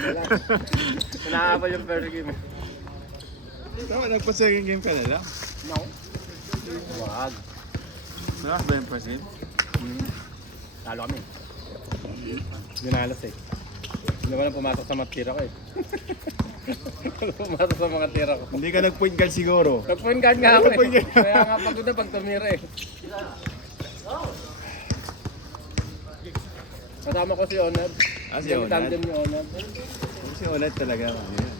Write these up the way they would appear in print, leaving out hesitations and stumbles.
Wala. Inaabal yung first game. Tama, nagpa-second game ka na lang. No. Wag. Malakas ba yung first game? Talo kami. Ginalas eh. Hindi ko lang pumasok sa mga tira ko eh. Pumasok sa mga tira ko. Hindi ka nag-point guard siguro. Nag-point guard nga ako eh. Kaya nga pagod na pag tumira eh. Kasama ko si Onad. Ah, si Yung Onad? tandem ni Onad. Si Onad talaga. Ano yan?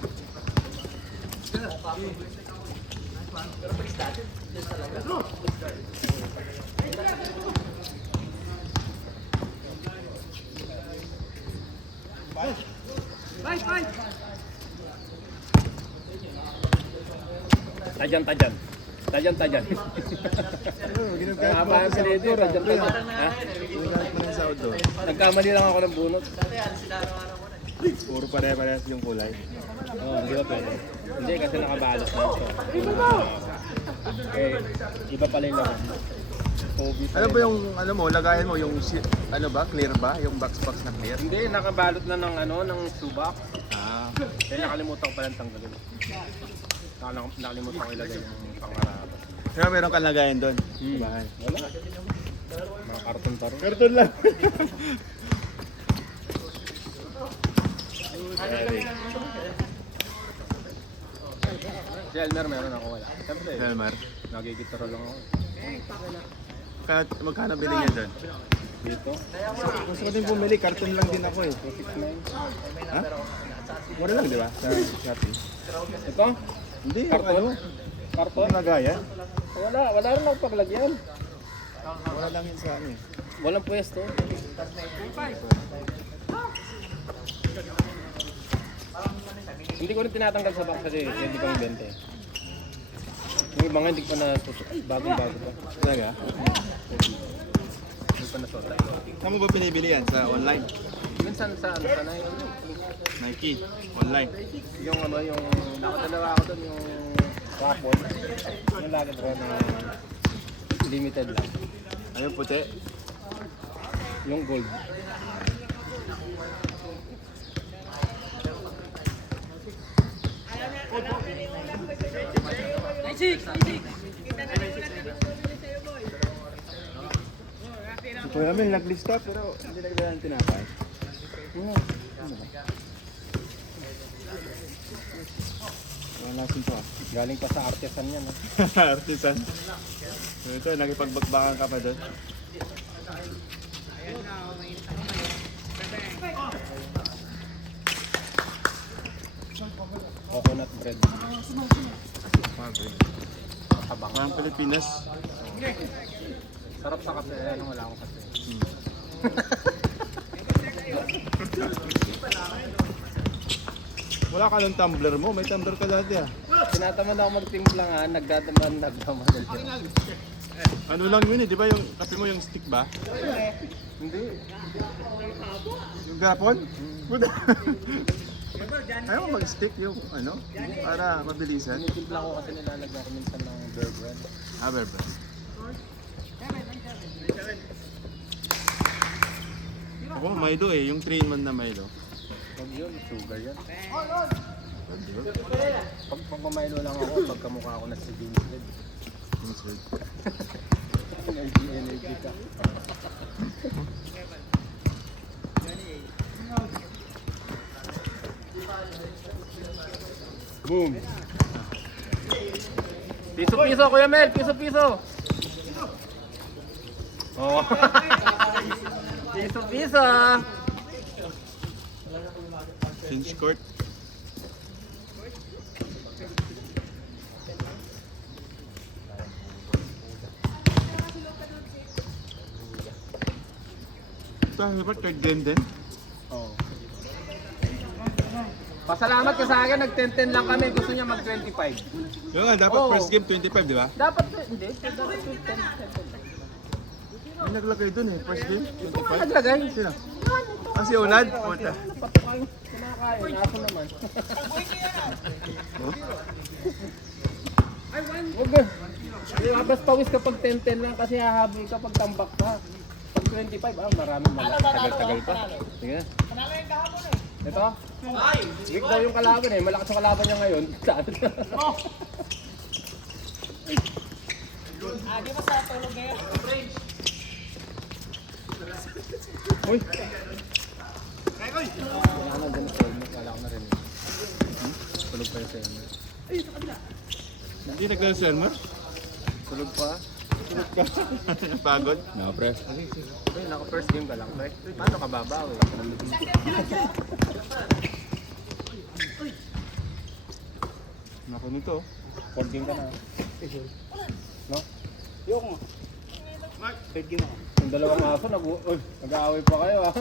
Tajam. Tajam. Ang haba ang pinito, tajam. Ha? Lahat mo ng sa outdoor. Nagkamali lang ako ng bunot. Puro pare-parehas yung kulay. Oo, hindi ba pwede? Hindi kasi nakabalot na ito. Eh, iba pala yung laman. Ano ba yung, ano mo, lagayan mo yung, ano ba, clear ba? Yung box na clear? Hindi, nakabalot na ng ano, ng subak. Ah. Kaya nakalimutan ko palang tanggalin. Nakalimutan ko ilagay yung pangarap. Pero meron kang lagayan doon. Bahay. Wala. Mga karton taro. Karton lang. Si Elmer meron ako wala. Siyempre, Elmar. nagigitaro lang ako. Kaya magkano bili niya doon? Dito, Gusto ko din bumili, karton lang din ako eh. 269. Ha? Mura lang, di ba? Sa Shopee. Ito? Hindi, yung Karton? ano, Karton? yung lagayan. Wala rin ako paglagyan. Wala lang yun sa ano eh. Walang pwesto. Hindi ko rin tinatanggal sa box kasi hindi ko yung 20. Yung iba nga hindi ko na bagong-bago pa. Talaga? Hindi ko na sota. Saan mo ba pinibili yan? Sa online? Minsan sa ano, sana yung Nike? Online? yung ano, yung nakadalawa ako doon yung rapon. Yung lagi draw na limited lang. Ayun, puti? Yung gold. Kuya Mel, naglista pero hindi nagdala ng tinapay. Wala sin to ah. Galing pa sa artisan yan. Artisan. So ito, nagipagbakbakan ka pa doon. Coconut bread. Kabang. Parang Pilipinas. Sarap sa kape. Ano wala akong kape. Wala ka ng tumbler mo, may tumbler ka dati ah. Tinatamad ako magtimpla nga. Nagdadaman. Ano lang yun eh, di ba yung kape mo yung stick ba? Hindi. Yung gapon? Ayaw mo mag-stick yung ano, para mabilisan. Tinitimpla ko kasi nilalagyan ko minsan ng bear brand. Ah, bear brand. Ako, Milo eh, yung 3-in-1 na Milo. Pag yun, sugar yan. Pag pumaylo lang ako, pagkamukha ako na si Vincent. Energy ka. Boom! Piso-piso, Kuya Mel! Piso-piso! Oh. Piso-piso! Cinch court. Ito, dapat third game din. Oh. Pasalamat ka sa akin, nag-10-10 lang kami. Gusto niya mag-25. Yung nga, dapat Oo. first game 25, di ba? Dapat, hindi. Dapat 10-10. May naglagay dun eh, first game Ito nga 25. naglagay. Sino? Ah, si Onad? Puta. Napatukayo. Kinakain. Aso naman. Huwag ka. Labas pawis kapag 10-10 lang kasi hahabol ka pag tambak ka. Pag 25, maraming tagal-tagal pa. Sige na. Ito? Weak daw yung kalaban eh. Malakas yung kalaban niya ngayon. Di ba sa tulog ngayon? Uy! Wala na dyan sa helmet. Wala ko na rin. Tulog pa yung sa helmet. Hindi nagdasal mo? Tulog pa? Pagod? No, pre. Uy, naka first game ka lang, pre. Paano ka babawi? Naku nito. Fourth game ka na. No? Yung third game ako. Yung dalawang aso, nag-aaway pa kayo ah.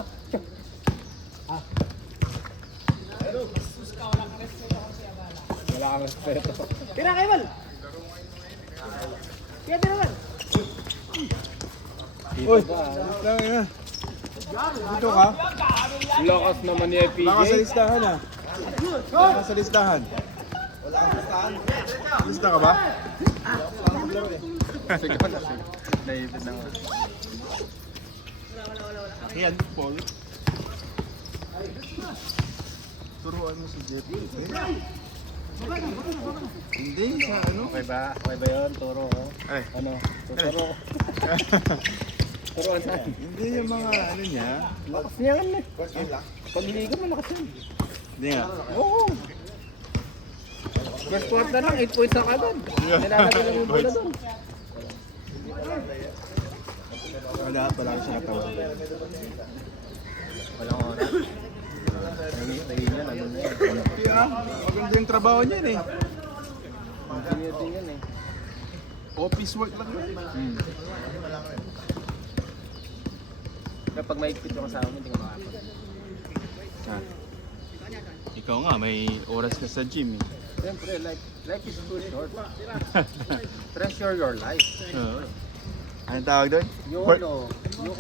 Wala kang respeto. Tira kayo, Bal! Kaya tira, Bal! Dito ba? Lang Dito ka? Lakas naman ni FPJ. Baka sa listahan ah. Baka sa listahan. Lista ka ba? Sigaw na siya. Naipid na nga. Yan, Paul. Turuan mo si Jeff. Hindi, sa ano? Okay ba? Okay ba yun? Turo ko. Ay. Ano? Turo ko. Turuan saan? Hindi yung mga ano niya. Lakas niya yan eh. Pagligo malakas yan. Hindi nga. Oo. First quarter lang, 8 points na kagad. Nilalagay lang yung bola doon. Wala siya natawa. Walang oras. Naging yan, ano na yan. Kaya, maganda yung trabaho niyan eh. Continuity yan eh. Office work lang yun. Kapag maigpit yung kasama mo, hindi ka makakapag. Ikaw nga, may oras ka sa gym eh. Siyempre, life is too short. Treasure your life. Oo. Anong tawag doon? You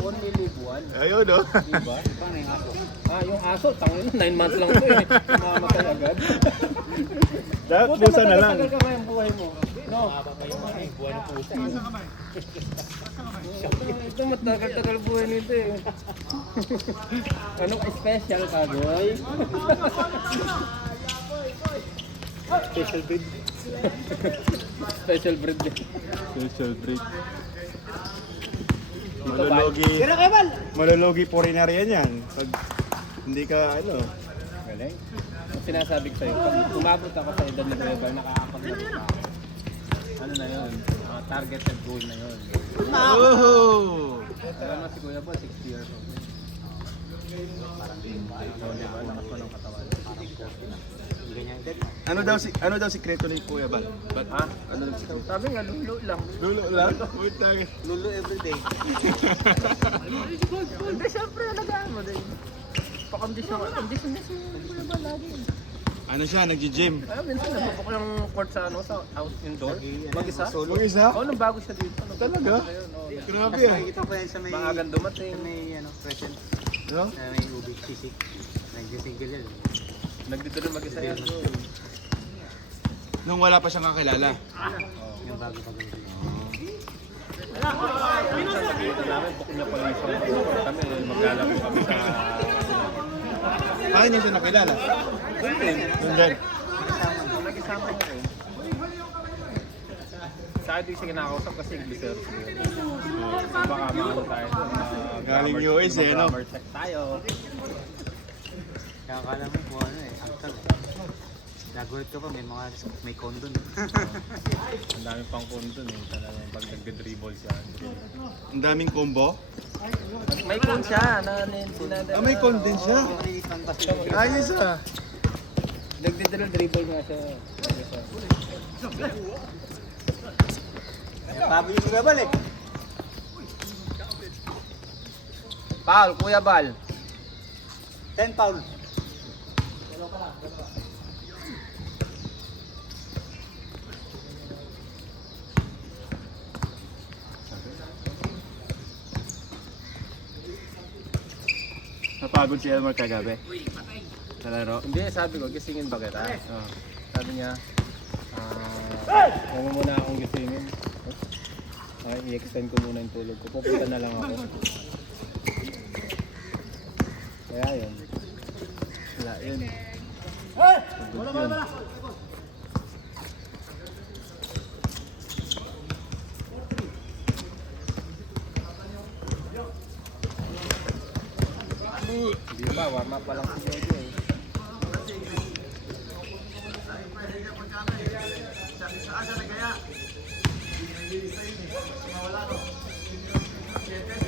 only live one. Ayun no? Diba? Paano yung aso? Yung aso, tangin 9 months lang ito eh. Mamamatay agad. Dapat pusa na lang. Matagal ka ngayong buhay mo. No? Buwan ng pusa. Ito matagal-tagal buhay nito eh. Anong special ka, boy? Special breed. Special breed din. Special break. Dito ba? Tira kayo, Bal! Malulugi foreignerian yan. Pag hindi ka ano. Galing. Ang sinasabi ko sa'yo, pag umabot ako sa edad ni Weber, nakakapaglaro ka. Ano na yun? Mga targeted goal na yun. Oh! Alam mo si Kuya Bal, 60 years old. Parang diba? Lakas mo ng katawan. Ano daw sikreto ni Kuya Bal? Ha? Ano lang siya? Sabi nga, lulo lang. Lulo lang? Utang. Lulu everyday. Hindi, syempre, alagaan mo din. Pa-condition niya si Kuya Bal lagi. Ano siya, nagji-gym? Minsan nabubok yung court sa out indoor. Mag-isa? Mag-isa? Oo, nung bago siya dito. Talaga? Grabe ah. Nakikita ko yan sa may... Maagang dumating. Sa may present. No? Sa may ubig sisig. Nag-single yan. Nagdito rin mag-isa yan. Nung wala pa siyang kakilala. Yung bago pa ganito. Minsan pag-ito namin, bukod niya pala yung kami, maglalaro kami sa... Paano niya siya nakilala? Doon din. Nag-isama niya rin. Sa akin di siya kinakausap kasi English siguro. Baka maano tayo doon. Galing US eh, no? Grammar check tayo. Kaya akala mo kung ano eh, actual eh. Nagulat ka pa, may condon. Ang dami pang kondo eh. Talagang pag nagde-dribble siya. Ang daming combo. May kon siya. Sinada. Ah, may con din siya. Maliit lang kasi. Ayos ah. Nagde-dribble nga siya. Bago yung Kuya Bal eh. Paul, Kuya Bal. 10 foul. Napagod si Elmar kagabi. Sa laro. Hindi, sabi ko, gisingin ba kita? Sabi niya, huwag mo muna akong gisingin. I-extend ko muna yung tulog ko. Pupunta na lang ako. Kaya yun. Wala Yun. Pagod yun. Hindi ba, warm up pa lang si Jojo eh.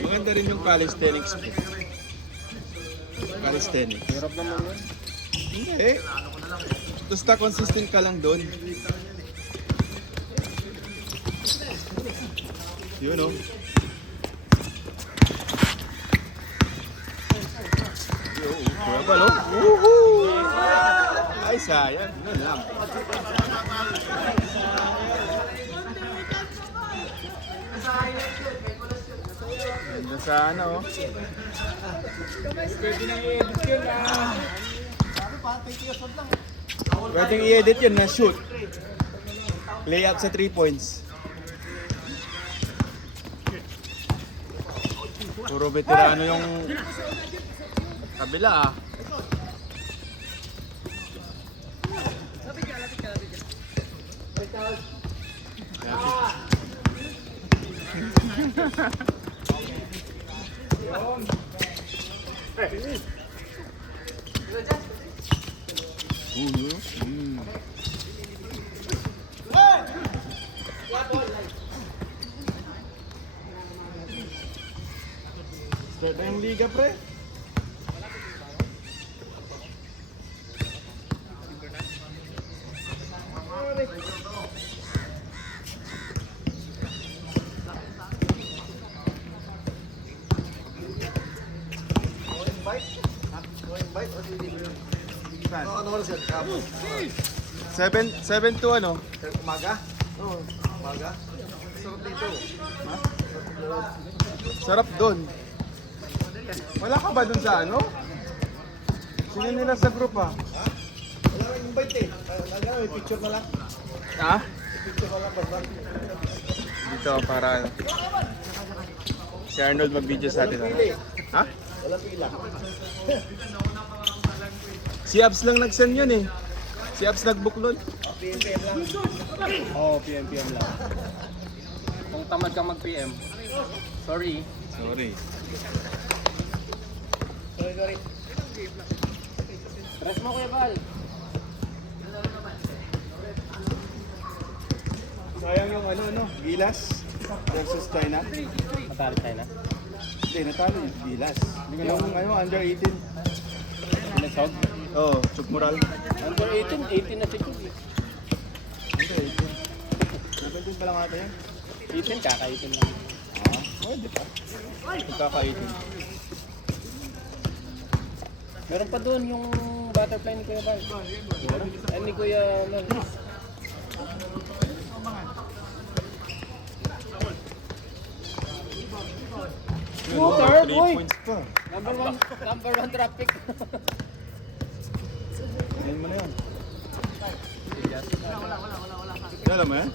Maganda rin yung calisthenics. Calisthenics. Hirap naman yun. Eh, basta consistent ka lang doon. Yun o. Kuya Bal, oh. Woohoo! Ay, sayang. Yun lang. Ganda sana, oh. Pwedeng i-edit yun na shoot. Layup sa 3 points. Puro veterano yung kabila ah. Start na yung liga, pre. Ano oras yan? Kapos. 7 to ano? Umaga? Oo, umaga. Sarap dito. Sarap doon. Wala ka ba doon sa ano? Sino nila sa group ah? Wala kang invite eh. May picture na lang. Ha? Picture na lang. Basta. Dito para si Arnold mag-video sa atin. Ha? Wala pila. Si Abs lang nag-send yun eh. Si Abs nag-book nun. PM lang. Oo, PM lang. Kung tamad kang mag-PM, sorry. Sorry. Sorry. Stress mo, Kuya Bal. Sayang yung ano, Gilas versus China. Matalo tayo na. Hindi, natalo yung Gilas. Yung ano, under 18. Inesog. Oo, Chukmural. Under 18 na si Chug. Under 18. Nagandun pa lang ata yan. 18, kaka-18 lang. Ah, pwede pa. Pagkaka-18. Meron pa doon yung butterfly ni Kuya Bal. Ay, ni Kuya Mel. Water, 3 boy! points pa. Number one traffic. Ayun mo na yun. Alam mo yan?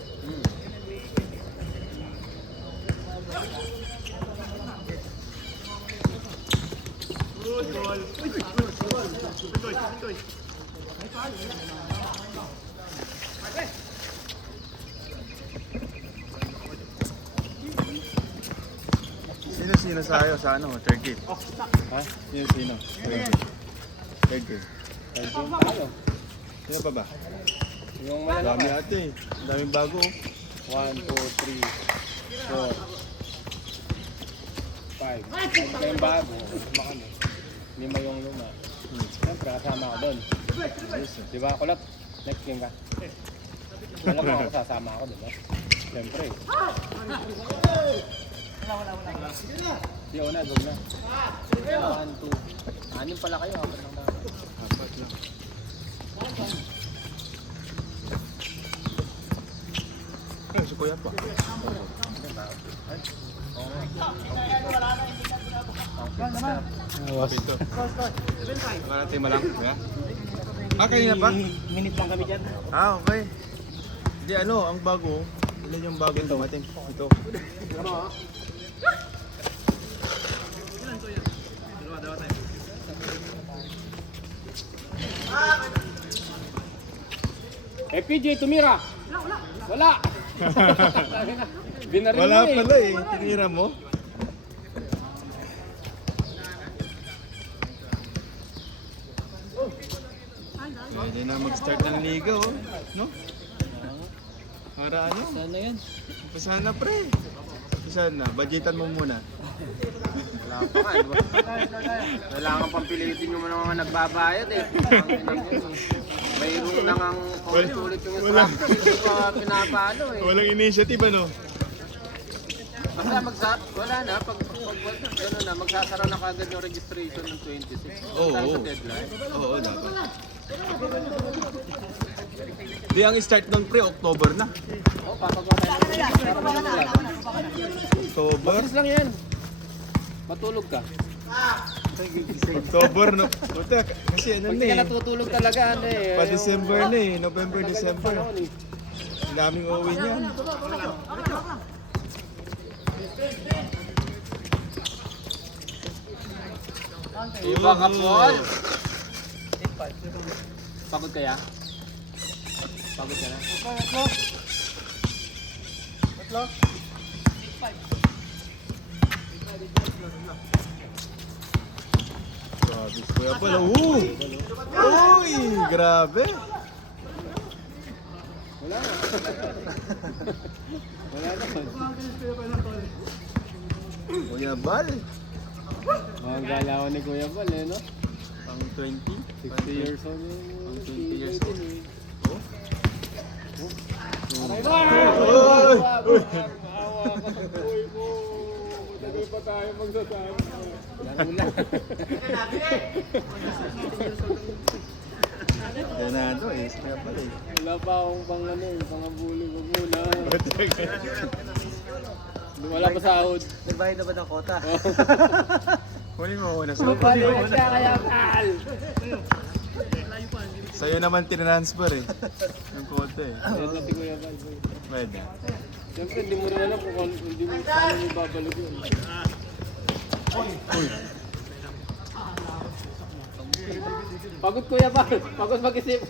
Sino sa'yo sa ano? Third game? Ha? Sino? Third game. Tayo. Sino pa ba? Yung Dami malalaki. ate. Daming bago. 1, 2, 3, 4, 5. 5 kayong bago. Lima kami. 5 yung luma. Siyempre, kasama ako doon. Di ba, Kulap? Next game ka. Alam mo ako, sasama ako, di ba? Siyempre. Di una, gawin na. 1, 2. Anim pala kayo, apat lang namin. Apat lang. Ay, si Kuya pa. Pito. Baka natin malang. Ah, kanina pa? Minute lang kami dyan. Ah, okay. Hindi ano, ang bago. Ilan yung bago dumating? Ito. PJ, tumira! Wala! Binarin Wala mo eh. pala eh. Tinira mo. Pwede na mag-start ng liga oh. No? Para ano? Sana yan. Umpasahan na pre. Umpasahan na. Budgetan mo muna. Wala pa nga, diba? Kailangan pang pilitin yung mga nagbabayad eh. Mayroon lang ang ulit-ulit yung instructor. Hindi pa pinapalo eh. Walang initiative ano? Basta wala na, pag ano na, magsasara na kagad yung registration ng 26. Oo. Tayo sa deadline. Oo, dapat. Di ang start ng pre, October na. Oo, papagawa tayo. October? Mabilis lang yan. Matulog ka. October no. Puta, kasi ano Pag na di ka eh. natutulog talaga, ano eh. Pa December na eh. November, Yung- December. panahon eh. Ang daming uuwi niyan. Iba ka, Paul. Pagod kaya? Pagod ka na? Grabe, kuya pala. Uy, grabe. Wala na. Wala na. Kuya Bal. Mga galawan ni Kuya Bal eh, no? Pang 20. 60 years old yung Pang 20 years old. Oh. Aray ba? Uy! Awa ka sa buhay mo. Matagal pa tayo magsasama. Laro lang. Ganado eh. Kuya Bal eh. Wala pa akong pang ano eh, pangabuli ko muna. Wala pa sahod. Nagbayad na ba ng kota? Huli mo muna sa Balik siya kaya pal. Sa'yo naman tinransfer eh. Yung kote eh. Ayan natin Kuya Bal. Pwede. Siyempre, hindi mo rin alam kung hindi mo paano mo babalik yun. Pagod Kuya Bal. Pagod mag-isip.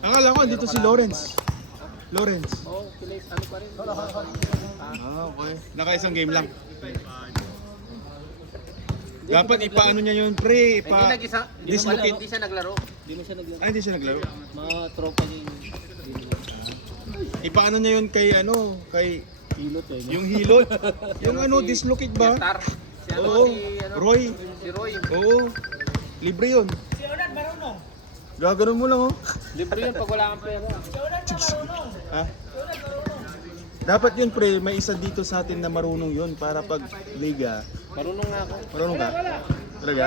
Akala ko dito si Lawrence. Lawrence. Oo, kilis. Ano pa rin? Ah, okay. Naka-isang game lang. Dapat ipaano niya yun, pre. Hindi Ipa... nag-isa, Dislocate. hindi siya naglaro. Hindi mo siya naglaro. Ah, hindi siya naglaro. Mga tropa niya yung Ipaano niya yun kay ano, kay hilot eh. No? yung hilot. Yung ano, dislocate ba? Star. Si ano, Oo. si ano, Roy. Si Roy. Oo. Libre yun. Gaganon mo lang oh. Libre yun pag wala kang pera. Ha? Dapat yun pre, may isa dito sa atin na marunong yun para pag liga. Marunong nga ako. Marunong ka? Talaga?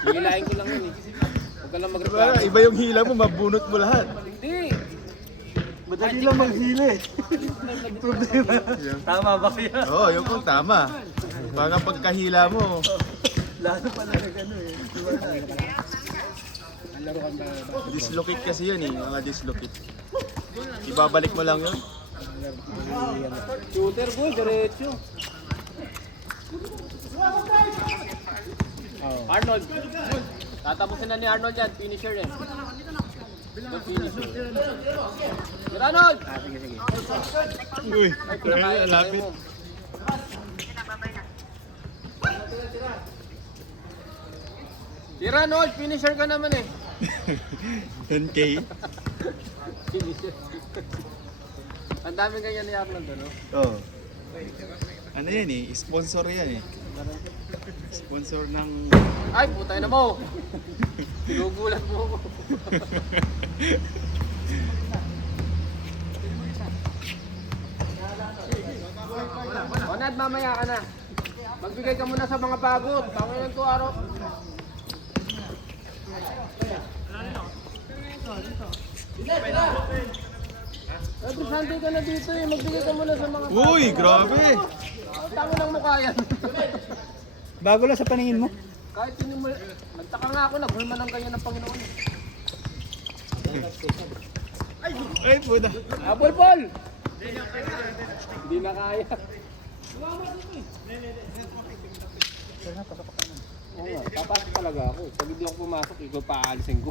Hihilahin ko lang yun eh. Huwag ka lang Diba, magreklamo. iba yung hila mo, mabunot mo lahat. Hindi. Madali lang maghila eh. Problema. Tama ba kaya? Oo, yung kung tama. Baka pagkahila mo. Lalo pa na ano eh. Dislocate kasi yun eh, mga dislocate. Ibabalik mo lang yun. Shooter goal, diretso. Arnold. Tatapusin na ni Arnold yan, finisher eh. Good finisher. Sir Arnold! Sige, sige. Uy, Ay, pinakaya, lapit. mo. Sir Arnold, finisher ka naman eh. 10K. Finisher. Ang daming ganyan ni Arnold, ano? Oo. Ano yan eh, sponsor yan eh. Sponsor ng... Ay, putay na mo! Pinugulat mo ako. Onad, mamaya ka na. Magbigay ka muna sa mga bagot. Tawag yan to araw. Ay, presente ka na dito eh. Magbigay ka muna sa mga Uy, grabe! Tango ng mukha yan. Bago lang sa paningin mo. Kahit hindi mo... Nagtaka nga ako, naghulma ng kanya ng Panginoon. Ay, puta. Apple Paul! Hindi na kaya. Oo nga, papasok talaga ako. Pag hindi ako pumasok, ikaw paalisin ko.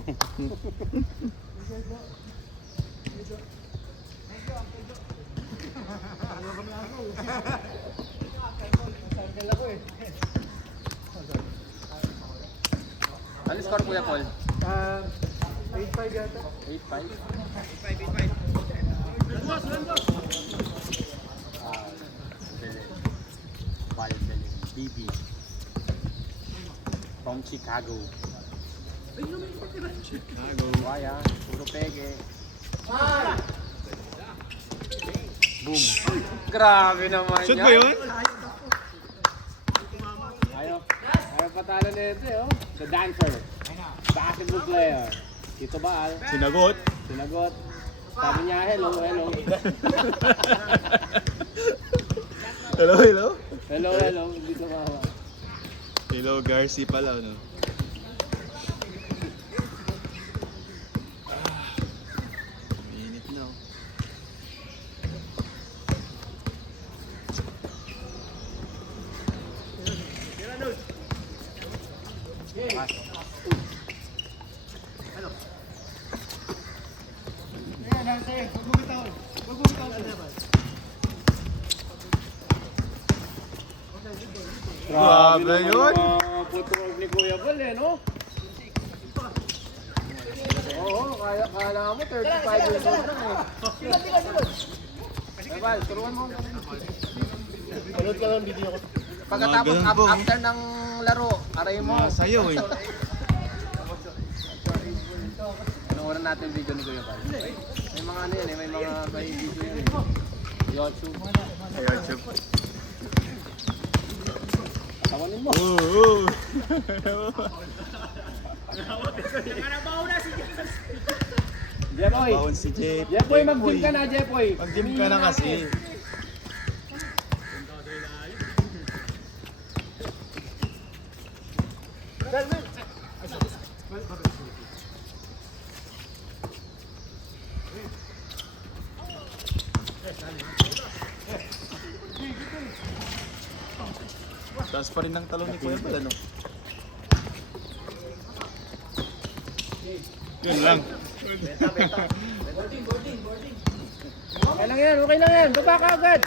Ano score Kuya Paul? 8-5 yata. 8-5? Belen. BB. From Chicago. Waya, puro pege. Boom. Grabe naman Shoot ba yun? Ayaw patalo na ito oh. The dancer. Basketball player. Tito Baal. Sinagot. Sinagot. Sabi niya, hello. Hello. Hello. Hindi ko mahawa. Hello, Garci pala, no? Init na. Grabe yun. Putrog ni Kuya Bal no? Oo, kala mo 35 years old lang eh. Bal, turuan mo. Panood ka lang video ko. Pagkatapos Mga ganun po. after ng laro, aray mo. Masayaw eh. Panoorin natin video ni Kuya Bal. May mga ano yan eh, may mga may video yan eh. YouTube. YouTube. Tawanin mo. Oo. Jepoy. Bawon si Jeff. Jepoy, mag-gym ka na, Jepoy. Mag-gym ka na kasi. Taas pa rin ng talon ni Kuya Bal, ano? Yun lang. Okay lang yan. Baba ka agad.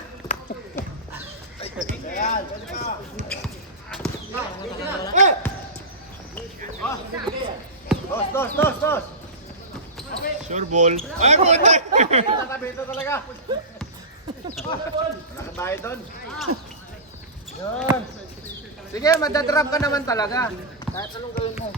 Dos. Sure ball. Ay, puta! Ito talaga. Wala kang bayad doon. Sige, madadrop ka naman talaga. Kahit anong gawin mo.